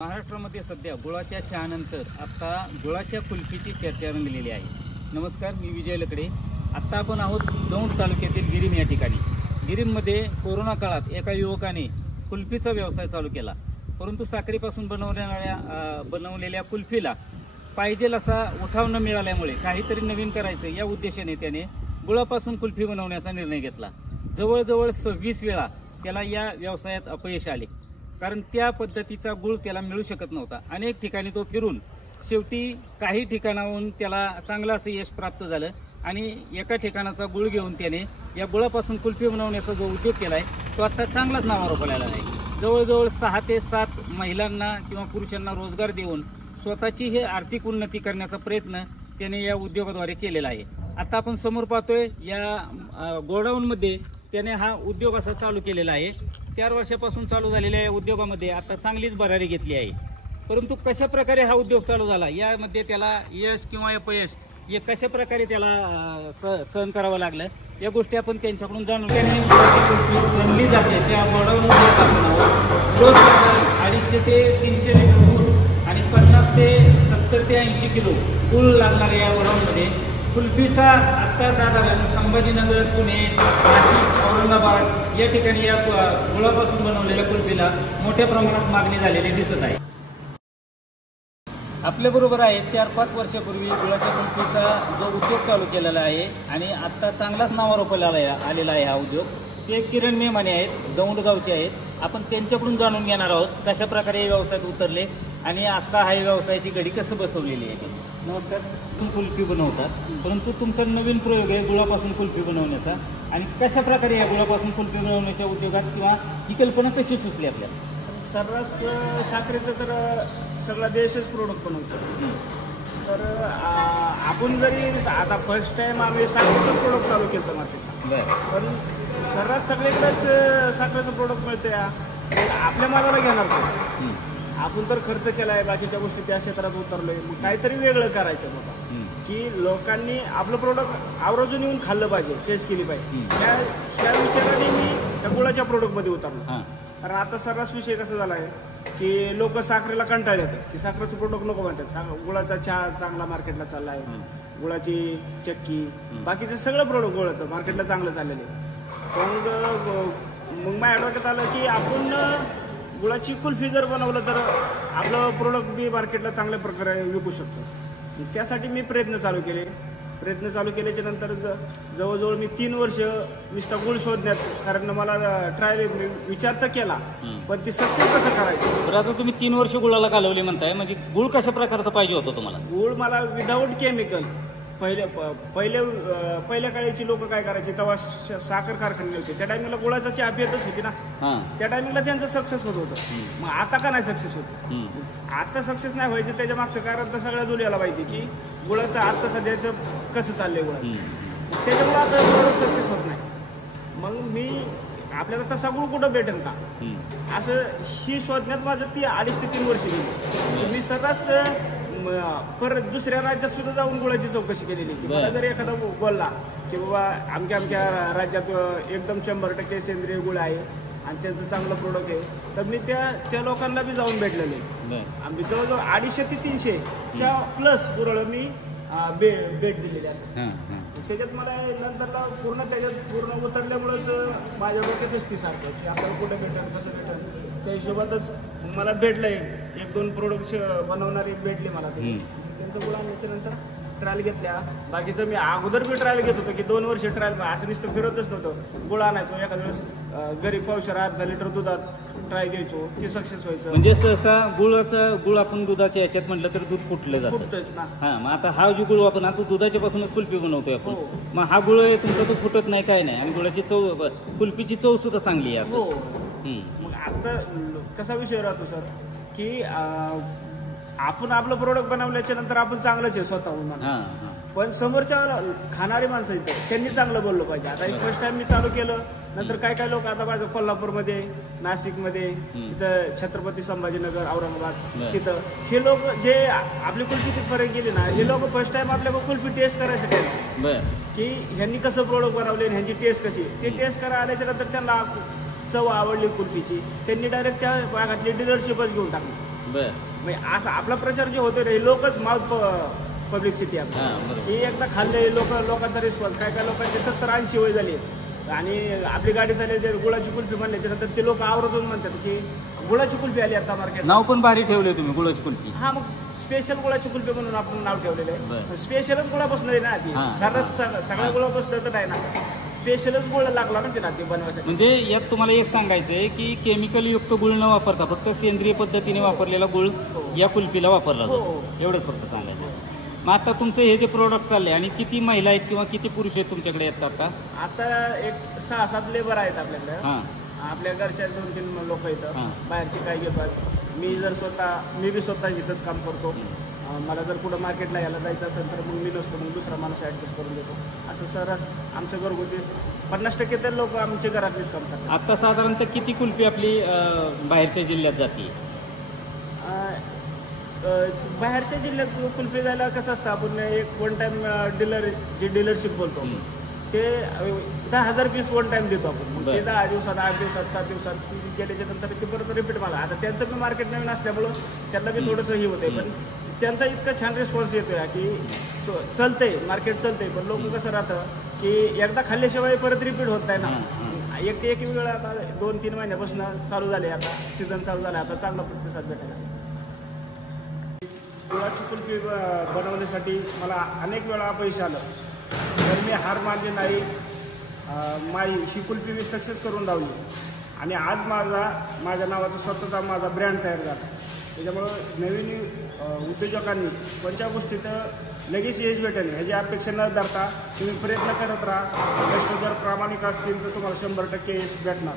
महाराष्ट्रामध्ये सध्या गुळाच्या चहानंतर आता गुळाच्या कुल्फीची चर्चा रंगलेली आहे. नमस्कार, मी विजय लकडे. आत्ता आपण आहोत दौंड तालुक्यातील गिरीम या ठिकाणी. गिरीममध्ये कोरोना काळात एका युवकाने कुल्फीचा व्यवसाय चालू केला, परंतु साखरेपासून बनवलेल्या कुल्फीला पाहिजेल असा उठाव न मिळाल्यामुळे काहीतरी नवीन करायचं या उद्देशाने त्याने गुळापासून कुल्फी बनवण्याचा निर्णय घेतला. जवळजवळ 26 वेळा त्याला या व्यवसायात अपयश आले, कारण त्या पद्धतीचा गुळ त्याला मिळू शकत नव्हता. अनेक ठिकाणी तो फिरून शेवटी काही ठिकाणाहून त्याला चांगलं असं यश प्राप्त झालं आणि एका ठिकाणाचा गुळ घेऊन त्याने या गुळापासून कुल्फी बनवण्याचा जो उद्योग केलाय तो आता चांगलाच नावारूपाला आलेला आहे. जवळजवळ 6 ते 7 महिलांना किंवा पुरुषांना रोजगार देऊन स्वतःची हे आर्थिक उन्नती करण्याचा प्रयत्न त्याने या उद्योगाद्वारे केलेला आहे. आता आपण समोर पाहतोय या गोडाऊनमध्ये त्याने हा उद्योग असा चालू केलेला आहे. 4 वर्षापासून चालू झालेल्या या उद्योगामध्ये आता चांगलीच भरारी घेतली आहे. परंतु कशा प्रकारे हा उद्योग चालू झाला, यामध्ये त्याला यश किंवा अपयश हे कशा प्रकारे त्याला सहन करावं लागलं, या गोष्टी आपण त्यांच्याकडून जाणून बनली जाते. त्या गोडाऊनमध्ये रोज 250 ते 300 लिटर दूध आणि 50 ते 70 ते 80 किलो गुळ लागणार या गोडाऊनमध्ये कुल्फीचा आत्ता साधारण संभाजीनगर, पुणे, नाशिक, औरंगाबाद या ठिकाणी या गुळापासून बनवलेल्या कुल्फीला मोठ्या प्रमाणात मागणी झालेली दिसत आहे. आपल्या बरोबर आहे 4-5 वर्षापूर्वी गुळाच्या कुल्फीचा जो उद्योग चालू केलेला आहे आणि आत्ता चांगलाच नावारूपाला आलेला आहे हा उद्योग. ते किरण मेमाने आहेत, दौंड गावचे आहेत. आपण त्यांच्याकडून जाणून घेणार आहोत कशा प्रकारे या व्यवसायात उतरले आणि आता हा व्यवसायाची घडी कसं बसवलेली आहे. नमस्कार. तुम्ही कुल्फी बनवतात, परंतु तुमचा नवीन प्रयोग आहे गुळापासून कुल्फी बनवण्याचा, आणि कशा प्रकारे या गुळापासून कुल्फी बनवण्याच्या उद्योगात किंवा ही कल्पना कशी सुचली आपल्याला? सर्रास साखरेचं तर सगळा देशच प्रोडक्ट बनवतो. तर आपण जरी आता फर्स्ट टाइम आम्ही साखरेचं प्रोडक्ट चालू केलं मार्केटला, पण सर्रास सगळीकडेच साखरेचं प्रोडक्ट मिळते. आपल्या मालाला घेणार कोण? आपण तर खर्च केलाय, बाकीच्या गोष्टी त्या क्षेत्रात उतरलोय, मग काहीतरी वेगळं करायचं बाबा, की लोकांनी आपलं प्रोडक्ट आवर्जून येऊन खाल्लं पाहिजे, टेस्ट केली पाहिजे. त्या विचाराने मी त्या गुळाच्या प्रोडक्टमध्ये उतरलो. कारण आता सर्रास विषय कसा झाला आहे की लोक साखरेला कंटाळ येतात, की साखरेचं प्रोडक्ट नको म्हणतात. गुळाचा चहा चांगला मार्केटला चालला आहे, गुळाची चक्की, बाकीचं सगळं प्रोडक्ट गुळाचं मार्केटला चांगलं चाललेलं आहे. मग माझ्या डोक्यात आलं की आपण गुळाची कुल्फी जर बनवलं तर आपलं प्रोडक्ट बी मार्केटला चांगल्या प्रकारे विकू शकतो. त्यासाठी मी प्रयत्न चालू केल्याच्या नंतर जवळजवळ मी 3 वर्ष नुसता गुळ शोधण्यात, कारण मला ट्रायल विचार तर केला, पण ती सक्सेस कसं करायचं. तर आता तुम्ही 3 वर्ष गुळाला घालवले म्हणताय, म्हणजे गुळ कशा प्रकारचा पाहिजे होता तुम्हाला? गुळ मला विदाऊट केमिकल. पहिल्या काळाची लोक काय करायचे, तेव्हा साखर कारखाने होते, त्या टायमिंगला गुळाचा चहा पितच होती ना, त्या टायमिंगला त्यांचं सक्सेस होत होतं. मग आता का नाही सक्सेस होत? आता सक्सेस नाही व्हायचं त्याच्या मागचं कारण तर सगळ्या दुनियाला माहिती की गुळाचं आता सध्याचं कसं चाललंय गुळाचं, त्याच्यामुळे आता प्रोडक्ट सक्सेस होत नाही. मग मी आपल्याला तसा गुळ कुठं भेटेल का असं ही शोधण्यात माझं 2.5 ते 3 वर्ष गेली. मी सर्रास परत दुसऱ्या राज्यात सुद्धा जाऊन गुळाची चौकशी केलेली, की मला जर एखादा बोलला की बाबा आमच्या राज्यात एकदम 100% सेंद्रिय गुळ आहे आणि त्यांचं चांगलं प्रोडक्ट आहे, तर मी त्या लोकांना बी जाऊन भेटलेले. आम्ही जवळजवळ 250 ते 300च्या प्लस गुरळ मी भेट दिलेली असते. त्याच्यात मला नंतरला पूर्ण उतरल्यामुळेच माझ्या डोक्यातच ती सारखं की आपल्याला कुठं भेटेल, कसं भेटेल, त्या हिशोबातच मला भेटलंय. 1-2 प्रोडक्ट बनवणारी भेटली मला. त्यांचं गुळ आणल्याच्या नंतर ट्रायल घेतल्या. बाकीचं मी अगोदर बी ट्रायल घेत होतो की 2 वर्ष ट्रायल, असं नुसतं फिरतच नव्हतं. गुळ आणायचो, एखाद्या वेळेस घरी पावशेर अर्धा लिटर दुधात ट्राय घ्यायचो, ती सक्सेस व्हायचं. म्हणजे सहसा गुळ आपण दुधाच्या याच्यात म्हटलं तर दूध फुटलं जातं. फुटतच ना. मग आता हा जो गुळ आपण आता दुधाच्या पासूनच कुल्फी बनवतोय आपण, मग हा गुळ तुमचा तो फुटत नाही, काय नाही, आणि गुळाची चव, कुल्फीची चव सुद्धा चांगली आहे. हो. मग आता कसा विषय राहतो सर की आपण आपलं प्रोडक्ट बनवल्याच्या नंतर आपण चांगलंच आहे स्वतःहून, पण समोरच्या खाणारी माणसं येतं त्यांनी चांगलं बोललं पाहिजे. आता फर्स्ट टाइम मी चालू केलं, नंतर काय लोक आता माझं कोल्हापूरमध्ये, नाशिकमध्ये, तिथं छत्रपती संभाजीनगर, औरंगाबाद, तिथं हे लोक जे आपली कुल्फी तिथपर्यंत गेली ना, हे लोक फर्स्ट टाइम आपल्या कुल्फी टेस्ट करायसाठी आले की ह्यांनी कसं प्रोडक्ट बनवले, ह्यांची टेस्ट कशी, ते टेस्ट करायला आल्याच्या नंतर त्यांना चव आवडली कुल्फीची, त्यांनी डायरेक्ट त्या भागातली डीलरशिपच घेऊन टाकली. बर म्हणजे असं आपला प्रचार जे होतो रे लोकच माउथ पब्लिसिटी आहे हा बरोबर हे एकदा खाल्ले लोकांचा रिस्पॉन्स काय लोकांचे 70-80 वय झाली आणि आपली गाडी चालली जे गुळाची कुल्फी म्हणल्याच्या नंतर ते लोक आवर्जून म्हणतात की गुळाची कुल्फी आली आता मार्केट. नाव पण भारी ठेवले तुम्ही गुळाची कुल्फी. हा मग स्पेशल गुळाची कुल्फी म्हणून आपण नाव ठेवलेलं बरं. आहे. स्पेशलच गुळापासून आहे ना ती सर्रास सगळ्या गुळापासून तर नाही ना स्पेशलच गुळ लागला ना तिला ते बनवायसाठी. म्हणजे यात तुम्हाला एक सांगायचं आहे की केमिकल युक्त गुळ न वापरता फक्त सेंद्रिय पद्धतीने वापरलेला गुळ या कुल्फीला वापरला हो, जातो. हो. एवढंच फक्त सांगायचं. मग आता तुमचे हे जे प्रोडक्ट चालले आणि किती महिला आहेत किंवा किती पुरुष आहेत तुमच्याकडे येतात आता एक 6-7 लेबर आहेत आपल्याकडे. हां आपल्या घरच्या 2-3 लोक हां. येतात बाहेरचे काय घेतात. मी बी स्वतः इथंच काम करतो. मला जर कुठं मार्केटला यायला जायचं असेल तर मग मी नसतो मग दुसरा माणूस ॲडजस्ट करून देतो. असं सरस आमच्या घरगुती 50% तर लोक आमच्या घरातलीच काम करतात. आता साधारणतः किती कुल्फी आपली बाहेरच्या जिल्ह्यात जाते? बाहेरच्या जिल्ह्यात कुल्फी जायला कसं असतं आपण एक वन टाइम डीलरशिप बोलतो ते 10,000 पीस वन टाइम देतो आपण. मग ते 10 दिवसात 8 दिवसात 7 दिवसात गेल्याच्या नंतर ते परत रिपीट मला. आता त्यांचं पण मार्केट नवीन असल्यामुळं त्यांना बी थोडंसं हे होतंय पण त्यांचा इतका छान रिस्पॉन्स येतोय की चालतंय मार्केट चालतंय. पण लोक कसं राहतं की एकदा खाल्ल्याशिवाय परत रिपीट होत नाही ना. एक वेळा आता 2-3 महिन्यापासून चालू झाले आता सीझन चालू झाला आता चांगला प्रतिसाद भेटायला. गुळाची कुल्फी बनवण्यासाठी मला अनेक वेळा अपयश आलं तर मी हार मानली नाही. ही कुल्फी मी सक्सेस करून लावली आणि आज माझ्या नावाचा स्वतःचा माझा ब्रँड तयार झाला. त्याच्यामुळं नवीन उद्योजकांनी कोणत्या गोष्टीत लगेच यश भेटेल ह्याची अपेक्षा न धरता तुम्ही प्रयत्न करत राहा. जर प्रामाणिक असतील तर तुम्हाला 100% यश भेटणार.